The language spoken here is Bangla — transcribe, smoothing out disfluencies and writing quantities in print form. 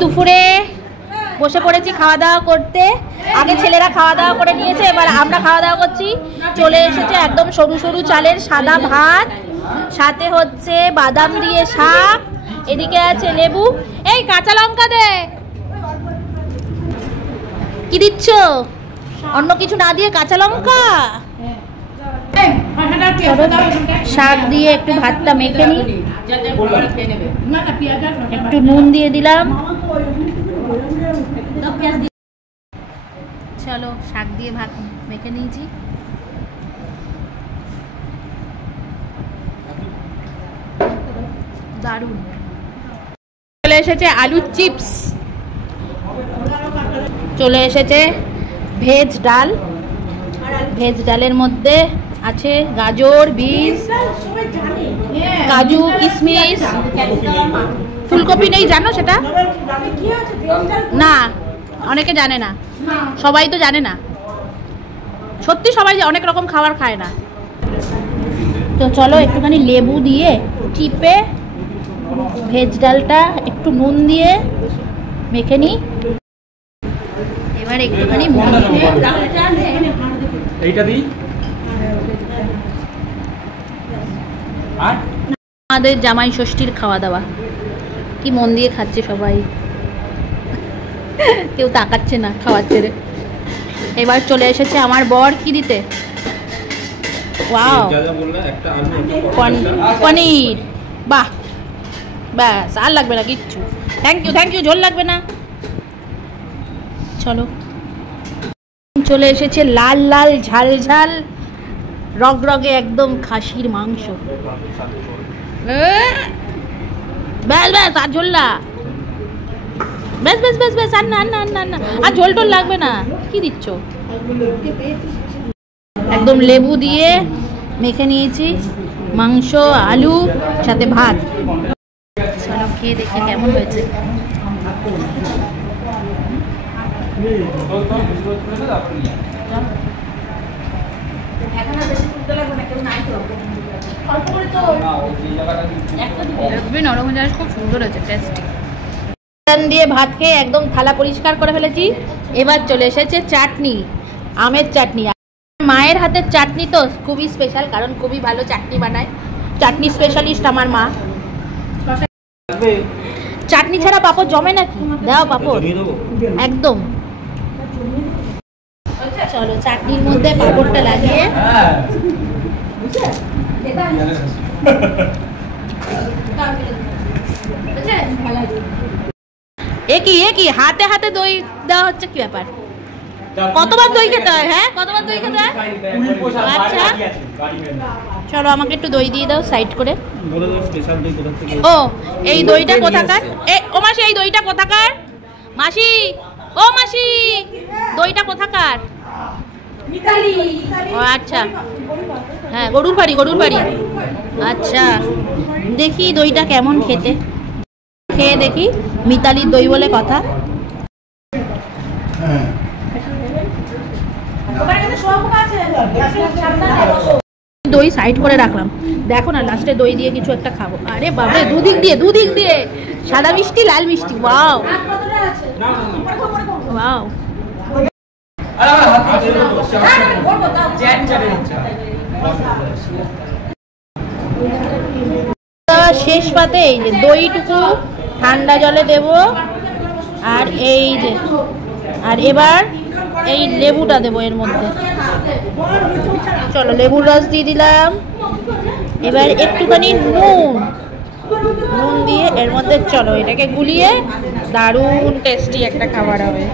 দুপুরে বসে পড়েছি খাওয়া দাওয়া করতে। আগে ছেলেরা খাওয়া দাওয়া করে নিয়েছে, এবার আমরা খাওয়া দাওয়া করছি। চলে এসেছে একদম সরু সরু চালের সাদা ভাত, সাথে হচ্ছে বাদাম দিয়ে শাক, এদিকে আছে লেবু। এই কাঁচা লঙ্কা দে। কি দিচ্ছ? অন্য কিছু না দিয়ে কাঁচা লঙ্কা? শাক দিয়ে একটু ভাতটা মেখে নিই, একটু নুন দিয়ে দিলাম। চলো শাক দিয়ে ভাত মেখে নিয়েছি। দারুণ। চলে এসেছে আলুর চিপস, চলে এসেছে ভেজ ডাল। ভেজ ডালের মধ্যে আছে গাজর, বিনস, কাজু, কিশমিশ, ফুলকপি নেই, জানো সেটা? না, অনেকে জানে না, সবাই তো জানে না, সত্যি সবাই অনেক রকম খাবার খায় না। তো চলো একটুখানি লেবু দিয়ে চিপে ভেজ ডালটা একটু নুন দিয়ে মেখে নিই। এবার একটুখানি আমাদের জামাই ষষ্ঠীর খাওয়া দাওয়া কি মন দিয়ে খাচ্ছে সবাই, কেউ তাকাচ্ছে না খাওয়ার ছেড়ে। এবার চলে এসেছে আমার বর কি দিতে, ওয়াও পনির, বাহ ব্যাস আর লাগবে না কিচ্ছু। থ্যাংক ইউ, ঝোল লাগবে না। চলো চলে এসেছে লাল লাল ঝাল ঝাল রগরগে একদম খাসির মাংস। ব্যাস ব্যাস আর ঝোল না, ব্যাস ব্যাস ব্যাস ব্যাস আর না আর না আর না আর না আর ঝোল টোল লাগবে না। কি দিচ্ছ? একদম লেবু দিয়ে মেখে নিয়েছি মাংস, আলু, সাথে ভাত। চলো খেয়ে দেখি কেমন হয়েছে। নরম হয়ে খুব সুন্দর হয়েছে, টেস্টি। দিয়ে ভাত খেয়ে একদম থালা পরিষ্কার করে ফেলেছি। এবার চলে এসেছে চাটনি, আমের চাটনি। মায়ের হাতের চাটনি তো খুবই স্পেশাল, কারণ খুবই ভালো চাটনি বানায়। চাটনি স্পেশালিস্ট আমার মা। চাটনি ছাড়া পাপড় জমে নাকি? দাও পাপড় একদম। চলো চাটনির মধ্যে পাপড়টা লাগিয়ে একই হাতে হাতে দই দেওয়া হচ্ছে, কি ব্যাপার? কতবার দই খেতে হয়? হ্যাঁ কতবার দই খেতে হয়? আচ্ছা চলো আমাকে একটু দই দিয়ে দাও সাইড করে। ও এই দইটা কোথাকার? ও মাসি এই দইটা কোথাকার? মাসি, ও মাসি দইটা কোথাকার? ও আচ্ছা, হ্যাঁ গরুর বাড়ি। আচ্ছা দেখি দইটা কেমন খেতে, খেয়ে দেখি। মিতালির দই বলে কথা। দই সাইড করে রাখলাম, দেখো না লাস্টে দই দিয়ে কিছু একটা খাবো। আরে বাবা, দুদিক দিয়ে সাদা মিষ্টি, লাল মিষ্টি। Wow wow. শেষ পাতে এই যে দইটুকু ঠান্ডা জলে দেব, আর এই যে আর এবার এই লেবুটা দেবো এর মধ্যে। চলো লেবুর রস দিয়ে দিলাম। এবার একটুখানি নুন দিয়ে এর মধ্যে চলো এটাকে গুলিয়ে দারুণ টেস্টি একটা খাবার হবে।